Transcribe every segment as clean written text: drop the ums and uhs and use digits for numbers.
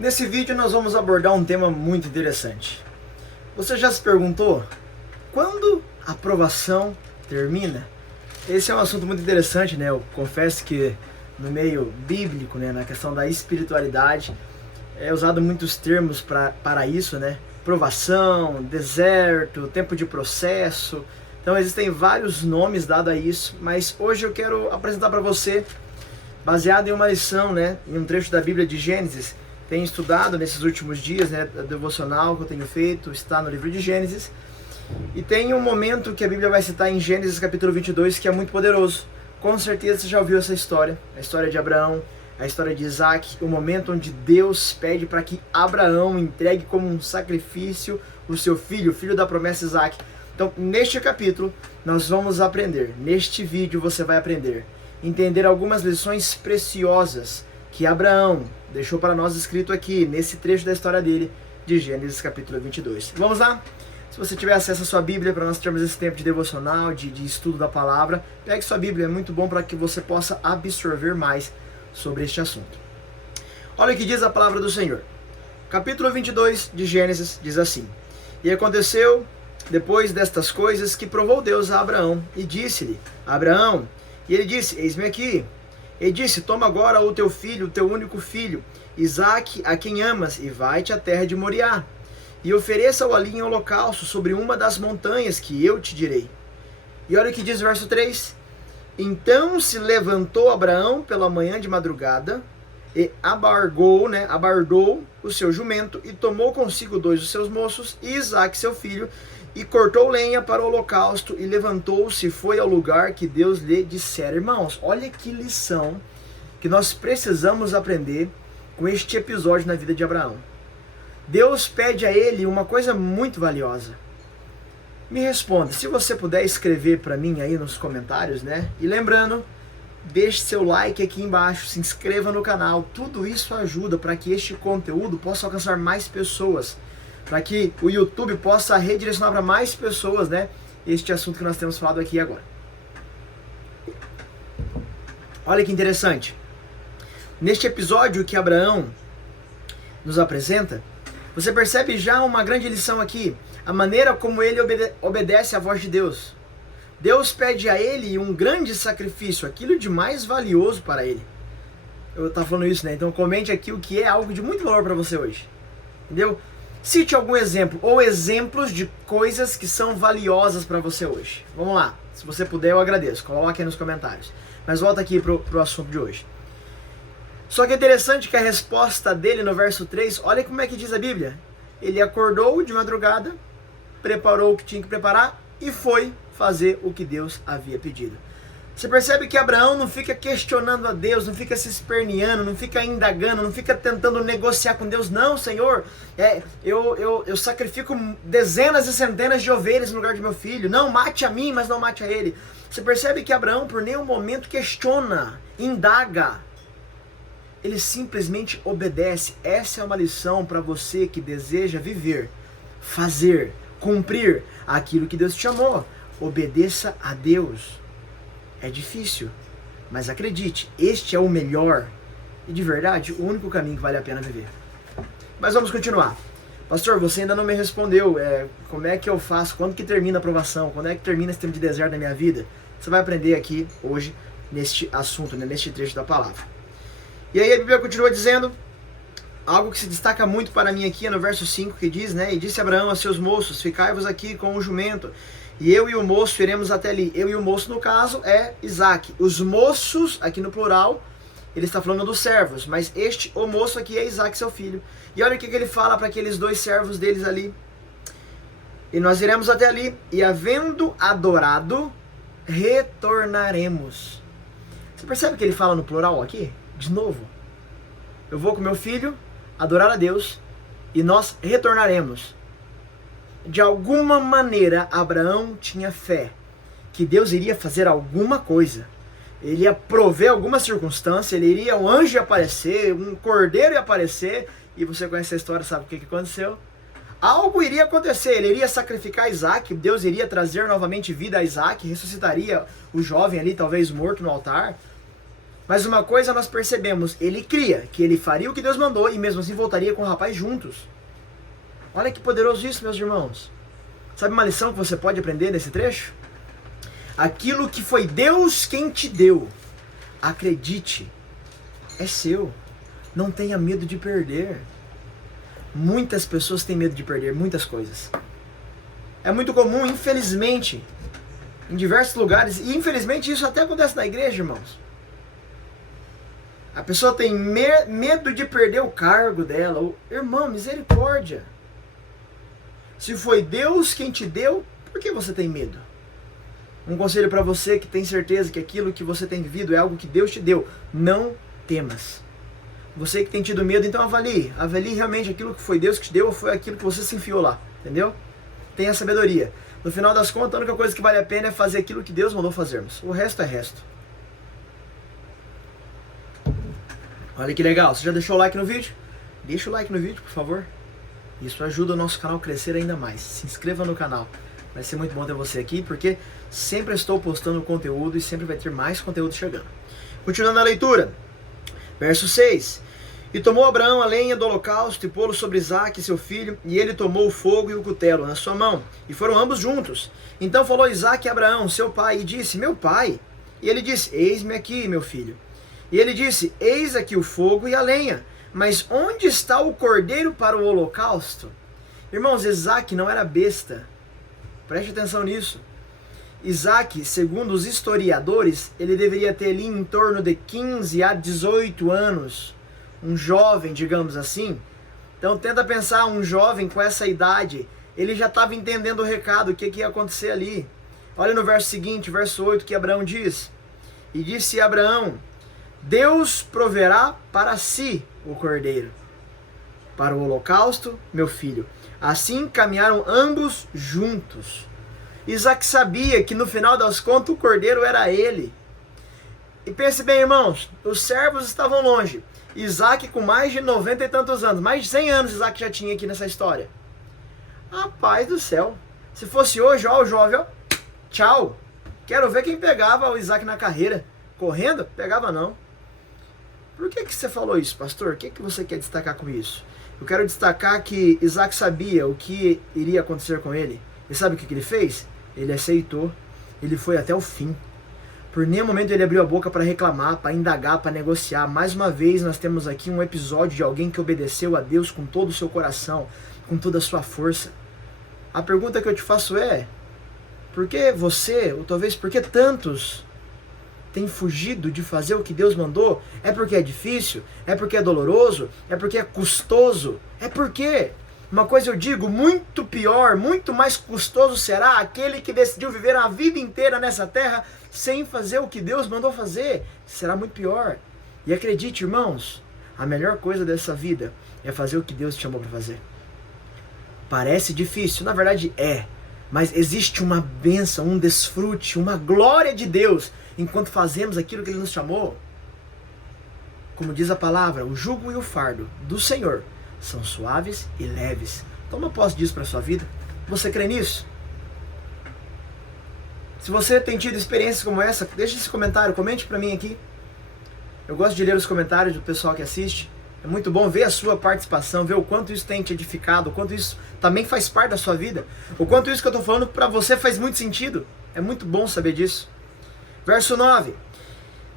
Nesse vídeo nós vamos abordar um tema muito interessante. Você já se perguntou quando a provação termina? Esse é um assunto muito interessante, né? Eu confesso que no meio bíblico, né, na questão da espiritualidade, é usado muitos termos para isso, né? Provação, deserto, tempo de processo. Então existem vários nomes dados a isso, mas hoje eu quero apresentar para você, baseado em uma lição, né, em um trecho da Bíblia de Gênesis. Tenho estudado nesses últimos dias, né, a devocional que eu tenho feito, está no livro de Gênesis. E tem um momento que a Bíblia vai citar em Gênesis capítulo 22, que é muito poderoso. Com certeza você já ouviu essa história, a história de Abraão, a história de Isaac, o momento onde Deus pede para que Abraão entregue como um sacrifício o seu filho, o filho da promessa Isaac. Então, neste capítulo, nós vamos aprender, neste vídeo você vai aprender, entender algumas lições preciosas que Abraão deixou para nós escrito aqui, nesse trecho da história dele, de Gênesis capítulo 22. Vamos lá? Se você tiver acesso à sua Bíblia, para nós termos esse tempo de devocional, de estudo da palavra, pegue sua Bíblia, é muito bom para que você possa absorver mais sobre este assunto. Olha o que diz a palavra do Senhor. Capítulo 22 de Gênesis diz assim: E aconteceu, depois destas coisas, que provou Deus a Abraão, e disse-lhe: Abraão, e ele disse: Eis-me aqui. E disse: Toma agora o teu filho, o teu único filho, Isaque, a quem amas, e vai-te à terra de Moriá, e ofereça-o ali em holocausto sobre uma das montanhas que eu te direi. E olha o que diz o verso 3. Então se levantou Abraão pela manhã de madrugada, e abardou o seu jumento, e tomou consigo 2 dos seus moços, e Isaque seu filho, e cortou lenha para o holocausto, e levantou-se e foi ao lugar que Deus lhe dissera. Irmãos, olha que lição que nós precisamos aprender com este episódio na vida de Abraão. Deus pede a ele uma coisa muito valiosa. Me responda, se você puder escrever para mim aí nos comentários, né? E lembrando, deixe seu like aqui embaixo, se inscreva no canal. Tudo isso ajuda para que este conteúdo possa alcançar mais pessoas, para que o YouTube possa redirecionar para mais pessoas, né, este assunto que nós temos falado aqui agora. Olha que interessante. Neste episódio que Abraão nos apresenta, você percebe já uma grande lição aqui, a maneira como ele obedece à voz de Deus. Deus pede a ele um grande sacrifício, aquilo de mais valioso para ele. Eu estava falando isso, né? Então comente aqui o que é algo de muito valor para você hoje. Entendeu? Cite algum exemplo, ou exemplos de coisas que são valiosas para você hoje. Vamos lá, se você puder eu agradeço, coloque aí nos comentários. Mas volta aqui pro assunto de hoje. Só que é interessante que a resposta dele no verso 3, olha como é que diz a Bíblia. Ele acordou de madrugada, preparou o que tinha que preparar e foi fazer o que Deus havia pedido. Você percebe que Abraão não fica questionando a Deus, não fica se esperneando, não fica indagando, não fica tentando negociar com Deus. Não, Senhor, eu sacrifico dezenas e centenas de ovelhas no lugar de meu filho. Não, mate a mim, mas não mate a ele. Você percebe que Abraão por nenhum momento questiona, indaga. Ele simplesmente obedece. Essa é uma lição para você que deseja viver, fazer, cumprir aquilo que Deus te chamou. Obedeça a Deus. É difícil, mas acredite, este é o melhor e de verdade o único caminho que vale a pena viver. Mas vamos continuar. Pastor, você ainda não me respondeu, como é que eu faço, quando que termina a aprovação, quando é que termina esse tempo de deserto da minha vida? Você vai aprender aqui hoje neste assunto, né, neste trecho da palavra. E aí a Bíblia continua dizendo, algo que se destaca muito para mim aqui é no verso 5 que diz, né, e disse Abraão a seus moços, ficai-vos aqui com o jumento, e eu e o moço iremos até ali. Eu e o moço, no caso, é Isaque. Os moços, aqui no plural, ele está falando dos servos, mas o moço aqui é Isaque, seu filho. E olha o que ele fala para aqueles 2 servos deles ali. E nós iremos até ali, e havendo adorado, retornaremos. Você percebe que ele fala no plural aqui? De novo. Eu vou com meu filho adorar a Deus, e nós retornaremos. De alguma maneira, Abraão tinha fé que Deus iria fazer alguma coisa. Ele ia prover alguma circunstância, um anjo ia aparecer, um cordeiro ia aparecer, e você conhece a história, sabe o que aconteceu? Algo iria acontecer, ele iria sacrificar Isaque, Deus iria trazer novamente vida a Isaque, ressuscitaria o jovem ali, talvez morto no altar. Mas uma coisa nós percebemos, ele cria que ele faria o que Deus mandou e mesmo assim voltaria com o rapaz juntos. Olha que poderoso isso, meus irmãos. Sabe uma lição que você pode aprender nesse trecho? Aquilo que foi Deus quem te deu, acredite, é seu. Não tenha medo de perder. Muitas pessoas têm medo de perder muitas coisas. É muito comum, infelizmente, em diversos lugares, e infelizmente isso até acontece na igreja, irmãos. A pessoa tem medo de perder o cargo dela. Irmão, misericórdia. Se foi Deus quem te deu, por que você tem medo? Um conselho para você que tem certeza que aquilo que você tem vivido é algo que Deus te deu. Não temas. Você que tem tido medo, então avalie. Avalie realmente aquilo que foi Deus que te deu ou foi aquilo que você se enfiou lá. Entendeu? Tenha sabedoria. No final das contas, a única coisa que vale a pena é fazer aquilo que Deus mandou fazermos. O resto é resto. Olha que legal. Você já deixou o like no vídeo? Deixa o like no vídeo, por favor. Isso ajuda o nosso canal a crescer ainda mais. Se inscreva no canal. Vai ser muito bom ter você aqui, porque sempre estou postando conteúdo e sempre vai ter mais conteúdo chegando. Continuando a leitura. Verso 6. E tomou Abraão a lenha do holocausto e pô-lo sobre Isaque, seu filho, e ele tomou o fogo e o cutelo na sua mão, e foram ambos juntos. Então falou Isaque a Abraão, seu pai, e disse, meu pai. E ele disse, eis-me aqui, meu filho. E ele disse, eis aqui o fogo e a lenha, mas onde está o cordeiro para o holocausto? Irmãos, Isaque não era besta. Preste atenção nisso. Isaque, segundo os historiadores, ele deveria ter ali em torno de 15 a 18 anos. Um jovem, digamos assim. Então tenta pensar, um jovem com essa idade, ele já estava entendendo o recado, o que ia acontecer ali. Olha no verso seguinte, verso 8, que Abraão diz. E disse Abraão, Deus proverá para si o cordeiro, para o holocausto, meu filho. Assim caminharam ambos juntos. Isaque sabia que no final das contas o cordeiro era ele. E pense bem, irmãos, os servos estavam longe. Isaque com mais de 90 e tantos anos, mais de 100 anos Isaque já tinha aqui nessa história. Rapaz do céu, se fosse hoje, ó, o jovem, ó, tchau. Quero ver quem pegava o Isaque na carreira. Correndo? Pegava não. Por que você falou isso, pastor? O que você quer destacar com isso? Eu quero destacar que Isaque sabia o que iria acontecer com ele. E sabe o que ele fez? Ele aceitou. Ele foi até o fim. Por nenhum momento ele abriu a boca para reclamar, para indagar, para negociar. Mais uma vez nós temos aqui um episódio de alguém que obedeceu a Deus com todo o seu coração, com toda a sua força. A pergunta que eu te faço é, por que você, ou talvez por que tantos, têm fugido de fazer o que Deus mandou? É porque é difícil? É porque é doloroso? É porque é custoso? É porque, uma coisa eu digo, muito pior, muito mais custoso será aquele que decidiu viver a vida inteira nessa terra sem fazer o que Deus mandou fazer. Será muito pior. E acredite, irmãos, a melhor coisa dessa vida é fazer o que Deus te chamou para fazer. Parece difícil, na verdade é. Mas existe uma bênção, um desfrute, uma glória de Deus enquanto fazemos aquilo que Ele nos chamou. Como diz a palavra, o jugo e o fardo do Senhor são suaves e leves. Toma posse disso para a sua vida. Você crê nisso? Se você tem tido experiências como essa, deixe esse comentário, comente para mim aqui. Eu gosto de ler os comentários do pessoal que assiste. É muito bom ver a sua participação, ver o quanto isso tem te edificado, o quanto isso também faz parte da sua vida, o quanto isso que eu estou falando para você faz muito sentido. É muito bom saber disso. Verso 9.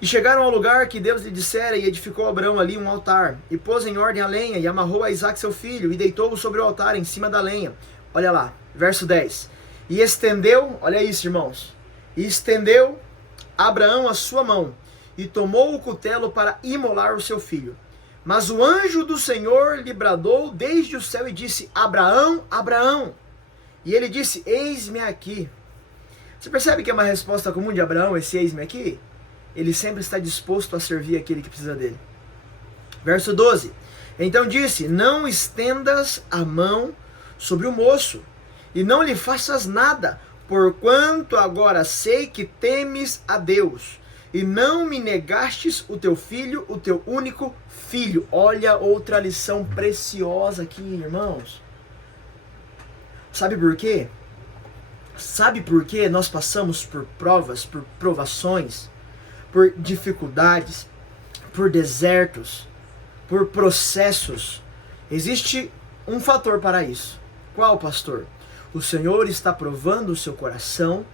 E chegaram ao lugar que Deus lhe dissera, e edificou Abraão ali um altar, e pôs em ordem a lenha, e amarrou a Isaque seu filho, e deitou-o sobre o altar, em cima da lenha. Olha lá, verso 10. E estendeu, olha isso, irmãos, e estendeu Abraão a sua mão, e tomou o cutelo para imolar o seu filho. Mas o anjo do Senhor lhe bradou desde o céu e disse, Abraão, Abraão. E ele disse, eis-me aqui. Você percebe que é uma resposta comum de Abraão, esse eis-me aqui? Ele sempre está disposto a servir aquele que precisa dele. Verso 12. Então disse, não estendas a mão sobre o moço, e não lhe faças nada, porquanto agora sei que temes a Deus, e não me negastes o teu filho, o teu único filho. Olha outra lição preciosa aqui, irmãos. Sabe por quê? Sabe por que nós passamos por provas, por provações, por dificuldades? por desertos, por processos, existe um fator para isso. Qual, pastor? O Senhor está provando o seu coração,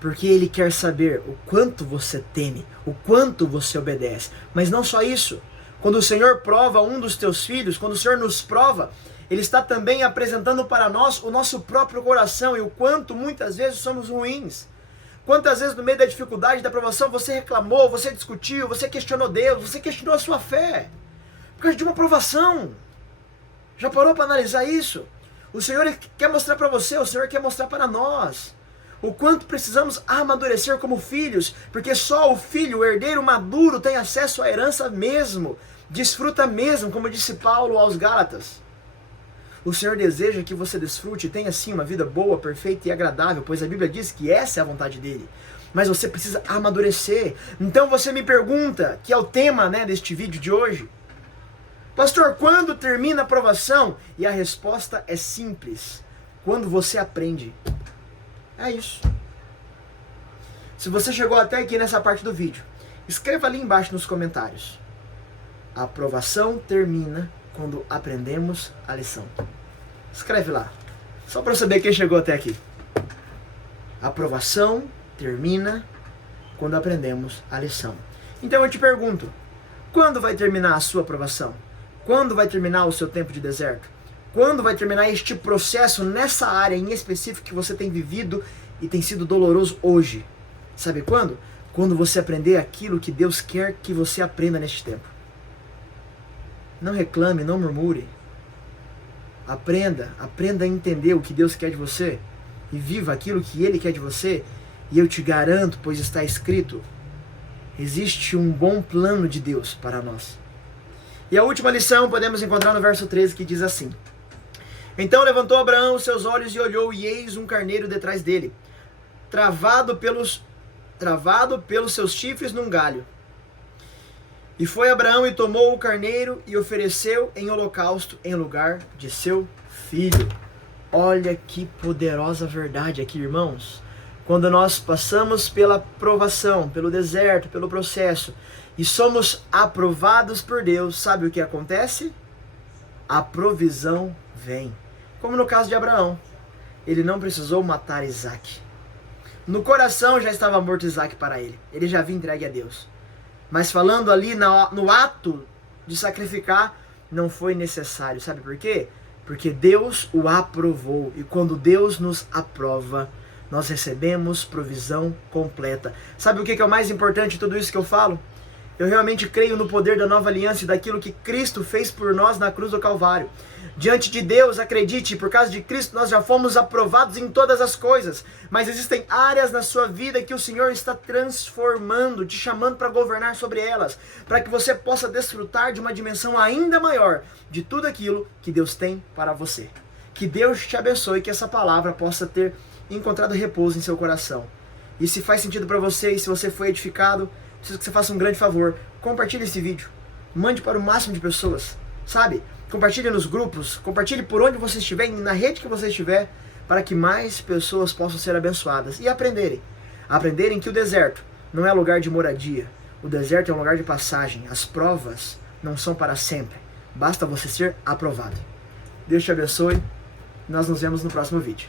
porque Ele quer saber o quanto você teme, o quanto você obedece. Mas não só isso. Quando o Senhor prova um dos teus filhos, quando o Senhor nos prova, Ele está também apresentando para nós o nosso próprio coração e o quanto muitas vezes somos ruins. Quantas vezes no meio da dificuldade, da provação, você reclamou, você discutiu, você questionou Deus, você questionou a sua fé. Por causa de uma provação. Já parou para analisar isso? O Senhor quer mostrar para você, o Senhor quer mostrar para nós o quanto precisamos amadurecer como filhos, porque só o filho, o herdeiro maduro, tem acesso à herança mesmo, desfruta mesmo, como disse Paulo aos Gálatas. O Senhor deseja que você desfrute e tenha sim uma vida boa, perfeita e agradável, pois a Bíblia diz que essa é a vontade dele. Mas você precisa amadurecer. Então você me pergunta, que é o tema, deste vídeo de hoje: pastor, quando termina a provação? E a resposta é simples: quando você aprende. É isso. Se você chegou até aqui nessa parte do vídeo, escreva ali embaixo nos comentários: a aprovação termina quando aprendemos a lição. Escreve lá, só para eu saber quem chegou até aqui. A aprovação termina quando aprendemos a lição. Então eu te pergunto: quando vai terminar a sua aprovação? Quando vai terminar o seu tempo de deserto? Quando vai terminar este processo nessa área em específico que você tem vivido e tem sido doloroso hoje? Sabe quando? Quando você aprender aquilo que Deus quer que você aprenda neste tempo. Não reclame, não murmure. Aprenda a entender o que Deus quer de você e viva aquilo que Ele quer de você. E eu te garanto, pois está escrito, existe um bom plano de Deus para nós. E a última lição podemos encontrar no verso 13, que diz assim: então levantou Abraão os seus olhos e olhou, e eis um carneiro detrás dele, travado pelos seus chifres num galho. E foi Abraão e tomou o carneiro e ofereceu em holocausto em lugar de seu filho. Olha que poderosa verdade aqui, irmãos. Quando nós passamos pela provação, pelo deserto, pelo processo, e somos aprovados por Deus, sabe o que acontece? A provisão vem. Como no caso de Abraão, ele não precisou matar Isaac. No coração já estava morto Isaac para ele. Ele já havia entregue a Deus. Mas falando ali no ato de sacrificar, não foi necessário. Sabe por quê? Porque Deus o aprovou. E quando Deus nos aprova, nós recebemos provisão completa. Sabe o que é o mais importante de tudo isso que eu falo? Eu realmente creio no poder da nova aliança e daquilo que Cristo fez por nós na cruz do Calvário. Diante de Deus, acredite, por causa de Cristo nós já fomos aprovados em todas as coisas. Mas existem áreas na sua vida que o Senhor está transformando, te chamando para governar sobre elas, para que você possa desfrutar de uma dimensão ainda maior de tudo aquilo que Deus tem para você. Que Deus te abençoe e que essa palavra possa ter encontrado repouso em seu coração. E se faz sentido para você e se você foi edificado, preciso que você faça um grande favor: compartilhe esse vídeo, mande para o máximo de pessoas, sabe? Compartilhe nos grupos, compartilhe por onde você estiver, na rede que você estiver, para que mais pessoas possam ser abençoadas e aprenderem que o deserto não é lugar de moradia, o deserto é um lugar de passagem, as provas não são para sempre, basta você ser aprovado. Deus te abençoe, nós nos vemos no próximo vídeo.